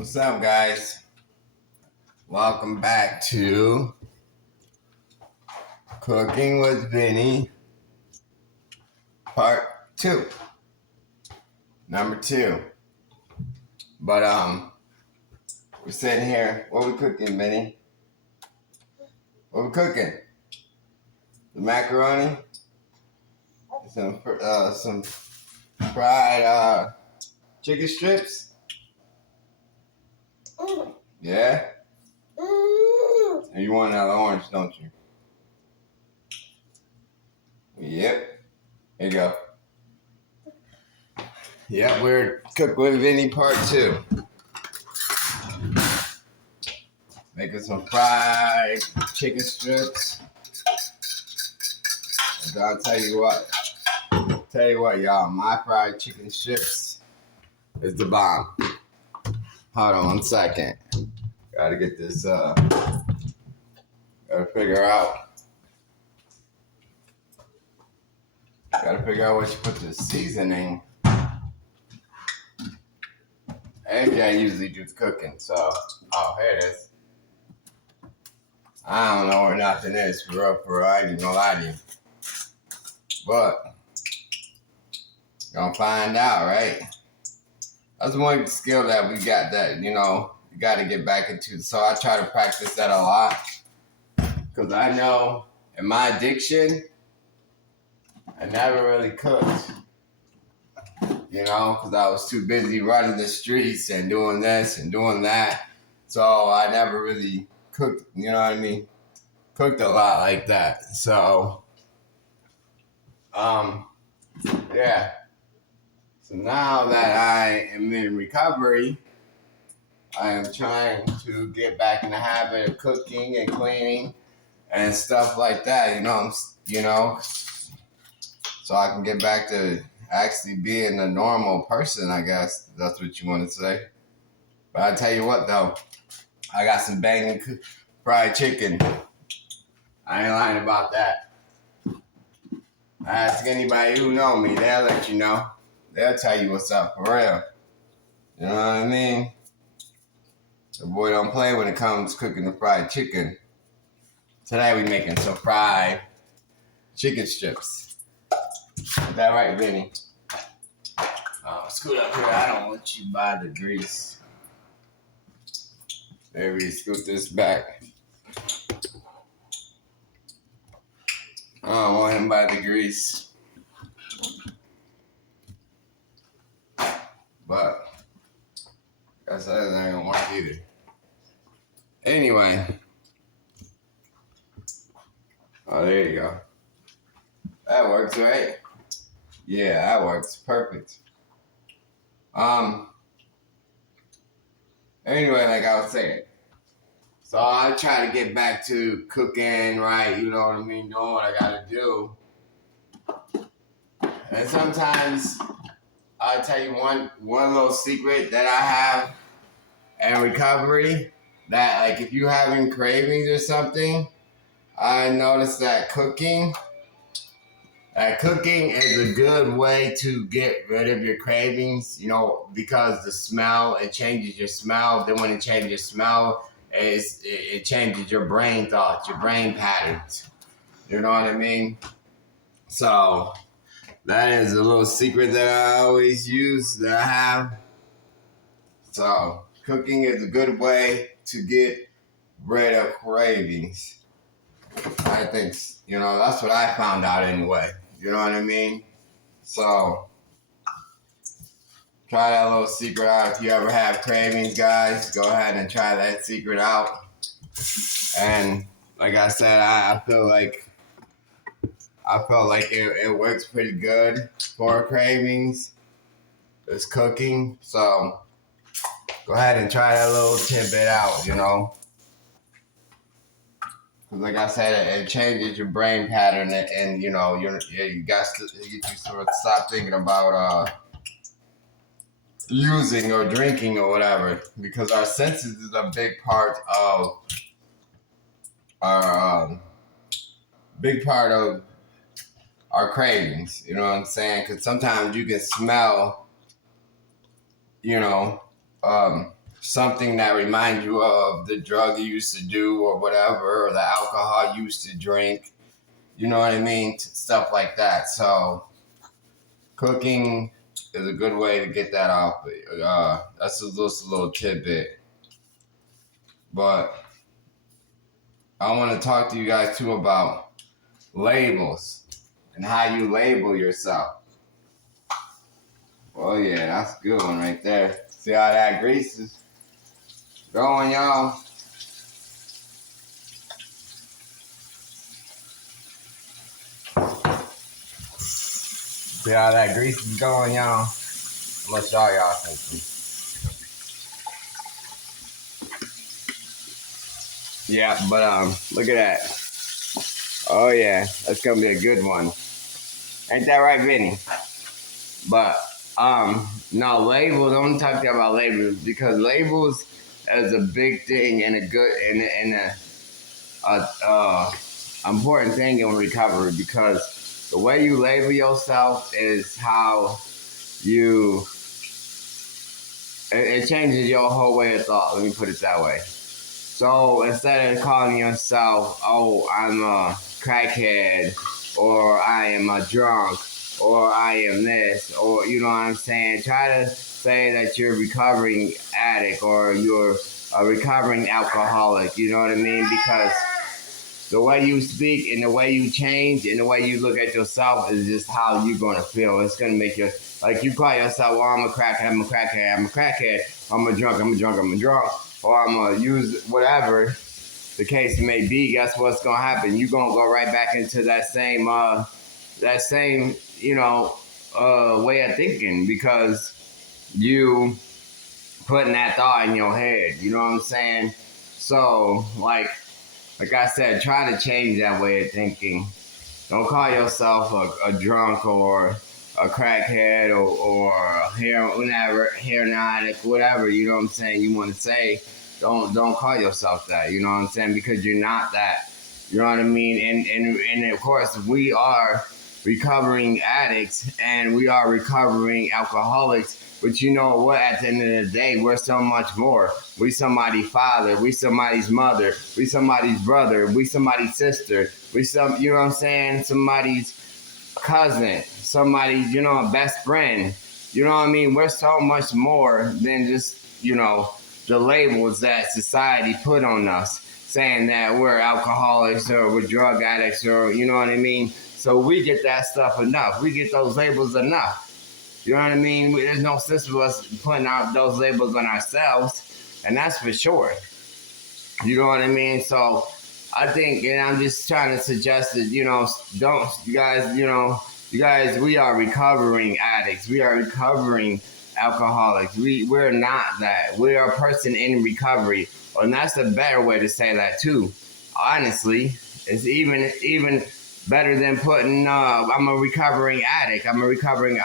What's up, guys? Welcome back to Cooking with Vinny, part 2, number 2. But we're sitting here. What we cooking, Vinny? What we cooking? The macaroni, some fried chicken strips. Yeah. And you want another orange, don't you? Yep. Here you go. Yep, we're Cook with Vinny part 2. Making some fried chicken strips. And I'll tell you what, y'all, my fried chicken strips is the bomb. Hold on 1 second. Gotta get this, gotta figure out what you put the seasoning. AJ usually does cooking, so, here it is. I don't know where nothing is, for real, I ain't gonna lie to you. But, gonna find out, right? That's one skill that we got that, you gotta get back into. So I try to practice that a lot. Because I know in my addiction, I never really cooked. Because I was too busy running the streets and doing this and doing that. So I never really cooked, Cooked a lot like that. So, yeah. So now that I am in recovery, I am trying to get back in the habit of cooking and cleaning and stuff like that, so I can get back to actually being a normal person, I guess. That's what you want to say. But I tell you what, though, I got some banging fried chicken. I ain't lying about that. Ask anybody who know me, they'll let you know. They'll tell you what's up, for real. You know what I mean? The boy don't play when it comes to cooking the fried chicken. Today we making some fried chicken strips. Is that right, Vinny? Scoot up here. I don't want you by the grease. Maybe scoot this back. I don't want him by the grease. But I guess that ain't gonna work either. Anyway. Oh, there you go. That works, right? Yeah, that works. Perfect. Anyway, like I was saying. So I try to get back to cooking, right? You know what I mean? Doing what I gotta do. And sometimes I'll tell you one little secret that I have in recovery. That, like, if you're having cravings or something, I noticed that cooking is a good way to get rid of your cravings, because the smell, it changes your smell. Then when it changes your smell, it changes your brain thoughts, your brain patterns. You know what I mean? So that is a little secret that I always use, that I have. So cooking is a good way to get rid of cravings. I think, that's what I found out anyway. You know what I mean? So, try that little secret out. If you ever have cravings, guys, go ahead and try that secret out. And like I said, I feel like it works pretty good for cravings. It's cooking. So, go ahead and try that little tidbit out, Like I said, it changes your brain pattern, and you got to sort of stop thinking about using or drinking or whatever, because our senses is a big part of our cravings. You know what I'm saying? Because sometimes you can smell, something that reminds you of the drug you used to do or whatever, or the alcohol you used to drink. You know what I mean? Stuff like that. So cooking is a good way to get that off. That's just a little tidbit. But I want to talk to you guys too about labels and how you label yourself. Oh yeah, that's a good one right there. See how that grease is going, y'all? See how that grease is going, y'all? How much y'all thinking? Yeah, but look at that. Oh yeah, that's gonna be a good one. Ain't that right, Vinny? But no labels. I want to talk to you about labels because labels is a big thing and a good and a important thing in recovery because the way you label yourself is how you it changes your whole way of thought. Let me put it that way. So instead of calling yourself, oh, I'm a crackhead, or I am a drunk, or I am this, or you know what I'm saying, try to say that you're a recovering addict or you're a recovering alcoholic, you know what I mean? Because the way you speak and the way you change and the way you look at yourself is just how you're going to feel. It's going to make you, like you call yourself, well, I'm a crackhead, I'm a crackhead, I'm a crackhead, I'm a drunk, I'm a drunk, I'm a drunk, or I'm going to use whatever the case may be. Guess what's going to happen? You're going to go right back into that same, you know, way of thinking because you putting that thought in your head. You know what I'm saying? So, like I said, try to change that way of thinking. Don't call yourself a drunk or a crackhead or a heroin addict, whatever, you know what I'm saying, you want to say. Don't call yourself that, you know what I'm saying, because you're not that. You know what I mean? And of course, we are recovering addicts and we are recovering alcoholics. But you know what? At the end of the day, we're so much more. We somebody's father. We somebody's mother. We somebody's brother. We somebody's sister. You know what I'm saying? Somebody's cousin. Somebody's, you know, a best friend. You know what I mean? We're so much more than just, you know, the labels that society put on us, saying that we're alcoholics or we're drug addicts or, you know what I mean? So we get that stuff enough. We get those labels enough. You know what I mean? There's no sense of us putting out those labels on ourselves, and that's for sure. You know what I mean? So I think, and I'm just trying to suggest that, you know, you guys, we are recovering addicts. We are recovering alcoholics. We're not that. We are a person in recovery, and that's a better way to say that too. Honestly, it's even better than putting I'm a recovering addict, I'm a recovering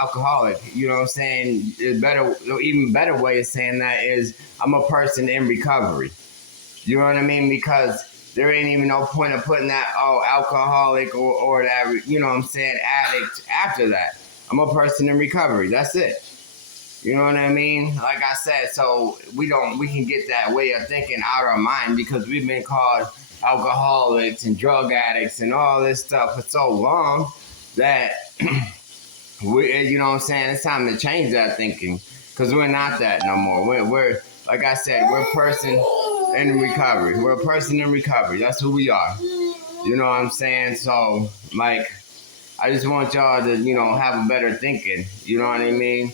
alcoholic, you know what I'm saying. Even better way of saying that is I'm a person in recovery, you know what I mean, because there ain't even no point of putting that alcoholic or that, you know what I'm saying, addict after that. I'm a person in recovery, that's it. You know what I mean? Like I said, so we can get that way of thinking out of our mind because we've been called alcoholics and drug addicts and all this stuff for so long that you know what I'm saying, it's time to change that thinking because we're not that no more. We're like I said, we're a person in recovery. We're a person in recovery. That's who we are. You know what I'm saying? So like, I just want y'all to, you know, have a better thinking. You know what I mean?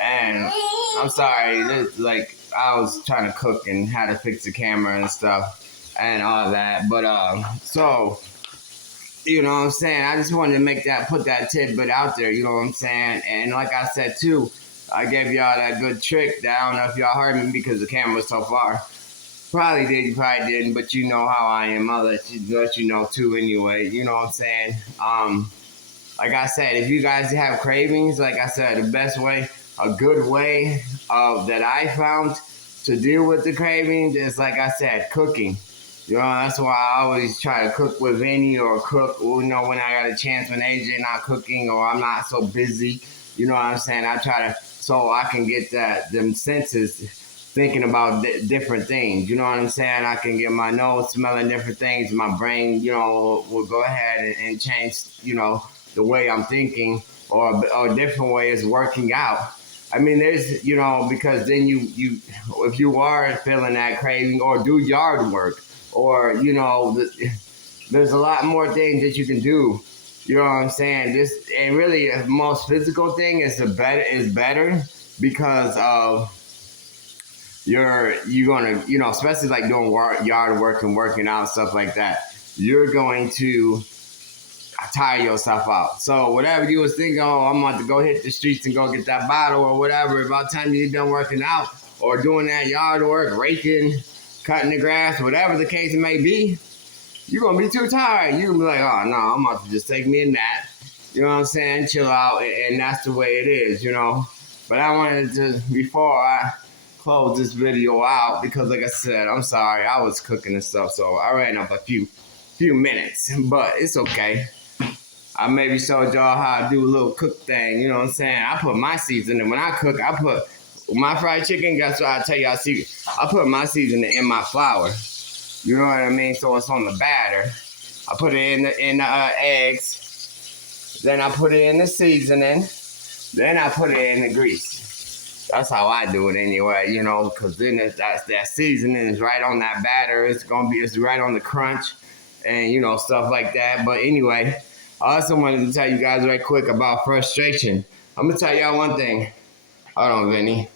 And I'm sorry, like I was trying to cook and how to fix the camera and stuff and all that. But so you know what I'm saying, I just wanted to put that tidbit out there. You know what I'm saying? And like I said too, I gave y'all that good trick that I don't know if y'all heard me because the camera was so far. Probably did, you probably didn't, but you know how I am. I'll let you know too anyway. You know what I'm saying? Like I said, if you guys have cravings, like I said, the best way, a good way that I found to deal with the cravings is, like I said, cooking. You know, that's why I always try to cook with Vinny or cook, you know, when I got a chance when AJ not cooking or I'm not so busy. You know what I'm saying? I try to, so I can get them senses thinking about different things. You know what I'm saying? I can get my nose smelling different things. My brain, will go ahead and change, the way I'm thinking, or a different way is working out. I mean, there's, because then you if you are feeling that craving, or do yard work, or, there's a lot more things that you can do. You know what I'm saying? This, and really, the most physical thing is better because of you're gonna, especially like doing yard work and working out, stuff like that. You're going to tire yourself out. So whatever you was thinking, oh, I'm about to go hit the streets and go get that bottle or whatever, by the time you're done working out or doing that yard work, raking, cutting the grass, whatever the case may be, you're gonna be too tired. You're gonna be like, oh no, I'm about to just take me a nap. You know what I'm saying? Chill out, and that's the way it is. But I wanted to, before I close this video out, because like I said, I'm sorry, I was cooking and stuff, so I ran up a few minutes, but it's okay. I maybe showed y'all how I do a little cook thing. You know what I'm saying? I put my seasoning when I cook. I put my fried chicken. Guess what? I tell y'all, see, I put my seasoning in my flour. You know what I mean? So it's on the batter. I put it in the eggs. Then I put it in the seasoning. Then I put it in the grease. That's how I do it anyway, because then that seasoning is right on that batter. It's right on the crunch and, stuff like that. But anyway, I also wanted to tell you guys right quick about frustration. I'm going to tell y'all one thing. Hold on, Vinny.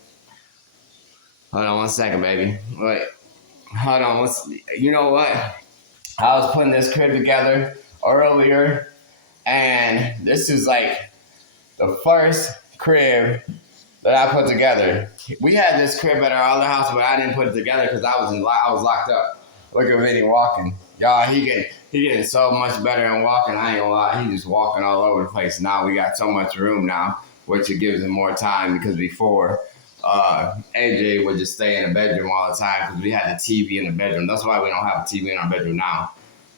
Hold on 1 second, baby. Wait. Hold on. You know what? I was putting this crib together earlier, and this is like the first crib that I put together. We had this crib at our other house, but I didn't put it together because I was locked up. Look at Vinny walking. Y'all, he getting so much better in walking. I ain't gonna lie, he just walking all over the place. Now we got so much room now, which it gives him more time, because before AJ would just stay in the bedroom all the time because we had the TV in the bedroom. That's why we don't have a TV in our bedroom now,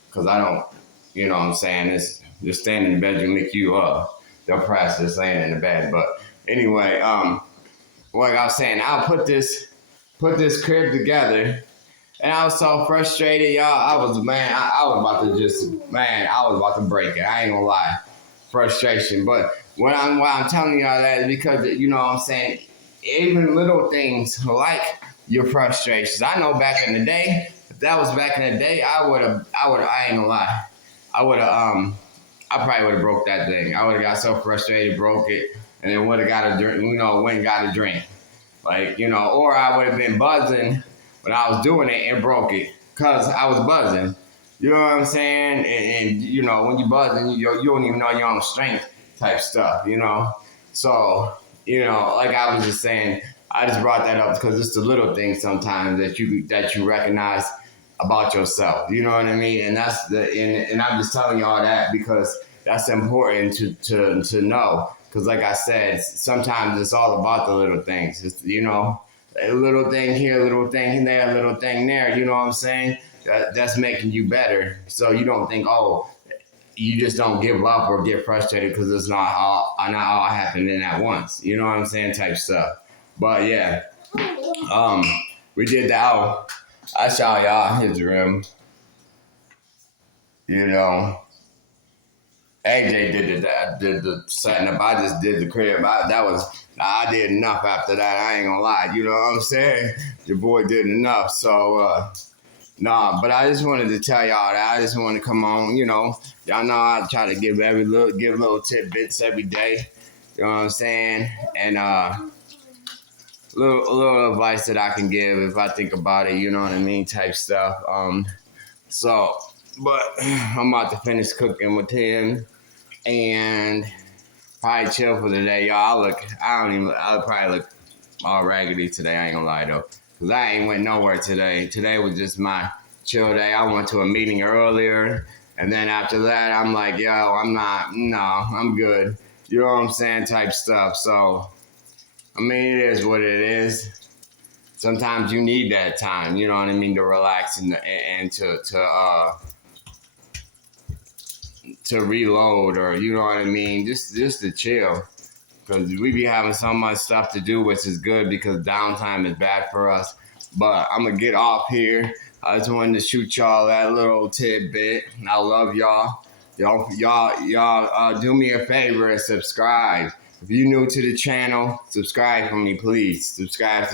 because I don't, you know what I'm saying, it's just staying in the bedroom make you depressed, just laying in the bed. But anyway, like I was saying, I'll put this crib together. And I was so frustrated, y'all. I was about to break it. I ain't gonna lie. Frustration. But why I'm telling y'all that is because, you know what I'm saying, even little things like your frustrations. I know back in the day, if that was back in the day, I ain't gonna lie. I probably would have broke that thing. I would have got so frustrated, broke it, and then would have got a drink, went and got a drink. Like, or I would have been buzzing when I was doing it and broke it because I was buzzing. You know what I'm saying? And when you buzzing, you don't even know your own strength type stuff, So, like I was just saying, I just brought that up because it's the little things sometimes that you recognize about yourself. You know what I mean? And and I'm just telling y'all that because that's important to know. Because like I said, sometimes it's all about the little things. It's, a little thing here, a little thing there, a little thing there. You know what I'm saying? That's making you better. So you don't think, oh, you just don't give up or get frustrated because it's not all happening at once. You know what I'm saying? Type stuff. But yeah, we did that. Oh, I saw y'all his room. AJ did the setting up. I just did the crib. I did enough after that. I ain't gonna lie. You know what I'm saying? Your boy did enough. So, but I just wanted to tell y'all that. I just want to come on. Y'all know I try to give little tidbits every day. You know what I'm saying? And little advice that I can give if I think about it. You know what I mean? Type stuff. But I'm about to finish cooking with him and probably chill for the day, y'all. I'll probably look all raggedy today. I ain't gonna lie though, cause I ain't went nowhere today. Today was just my chill day. I went to a meeting earlier, and then after that, I'm like, yo, I'm good. You know what I'm saying? Type stuff. So, I mean, it is what it is. Sometimes you need that time. You know what I mean, to relax and to reload, or you know what I mean, just to chill. because we be having so much stuff to do, which is good because downtime is bad for us. But I'm gonna get off here. I just wanted to shoot y'all that little tidbit. I love y'all. Y'all, do me a favor and subscribe. If you're new to the channel, subscribe for me, please. Subscribe.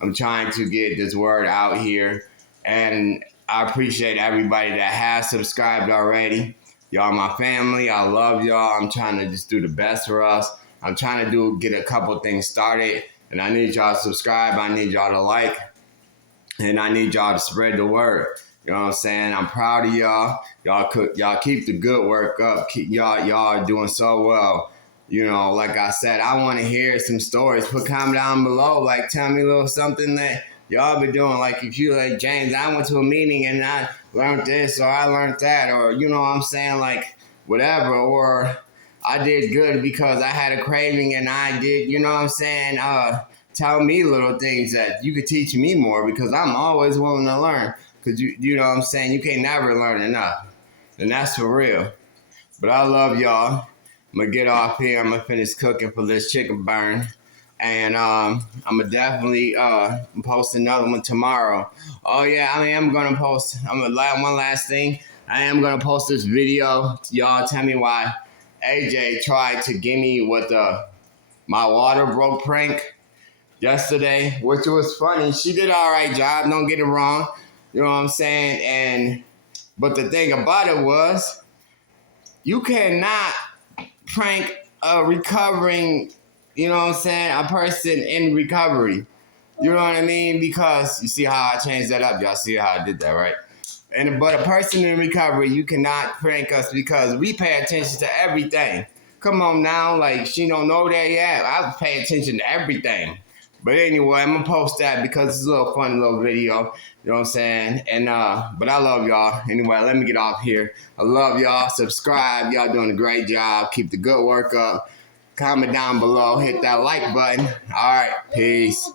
I'm trying to get this word out here, and I appreciate everybody that has subscribed already. Y'all my family. I love y'all. I'm trying to just do the best for us. I'm trying to get a couple things started, and I need y'all to subscribe. I need y'all to like, and I need y'all to spread the word. You know what I'm saying? I'm proud of y'all. Y'all keep the good work up. Y'all are doing so well. You know, like I said, I want to hear some stories. Put comment down below. Like, tell me a little something that y'all be doing. Like, if you like, James, I went to a meeting and I learned this or I learned that, or you know what I'm saying, like whatever, or I did good because I had a craving and I did, you know what I'm saying, tell me little things that you could teach me more, because I'm always willing to learn, because you know what I'm saying, you can never learn enough, and that's for real. But I love y'all. I'm gonna get off here. I'm gonna finish cooking for this chicken burn. And I'm gonna definitely post another one tomorrow. Oh yeah, I mean, I'm gonna post. One last thing. I am gonna post this video. Y'all tell me why AJ tried to give me with my water broke prank yesterday, which was funny. She did an all right job. Don't get it wrong. You know what I'm saying? But the thing about it was, you cannot prank a recovering, you know what I'm saying, a person in recovery. You know what I mean? Because you see how I changed that up. Y'all see how I did that, right? But a person in recovery, you cannot prank us because we pay attention to everything. Come on now, like she don't know that yet. I pay attention to everything. But anyway, I'm gonna post that because it's a little funny little video. You know what I'm saying? And but I love y'all. Anyway, let me get off here. I love y'all. Subscribe. Y'all doing a great job. Keep the good work up. Comment down below. Hit that like button. All right. Peace.